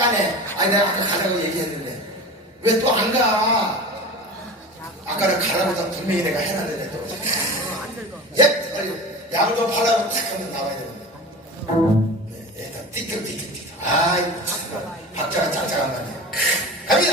가네. 아니 내가 아까 가라고 얘기했는데 왜 또 안 가? 아까는 가라고 다 분명히 내가 해놨는데 또. 예, 빨리 좀 팔라고 탁 하면 나와야 되는데. 네, 띠끌띠끌띠끌. 아이고 참. 박자가 짝짝한 거네. 갑니다.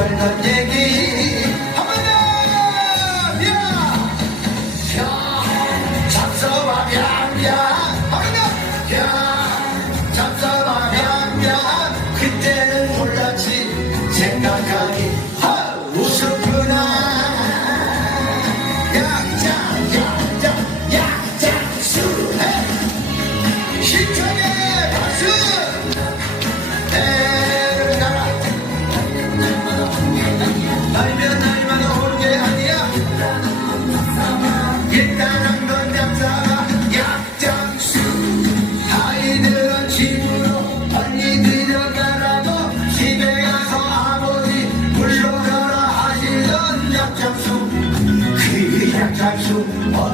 관람 얘기 하마나 야! 야! 잡숴봐 야! 야! 하마나 야! 잡숴봐 야! 야! 그때는 몰랐지 생각하기 하!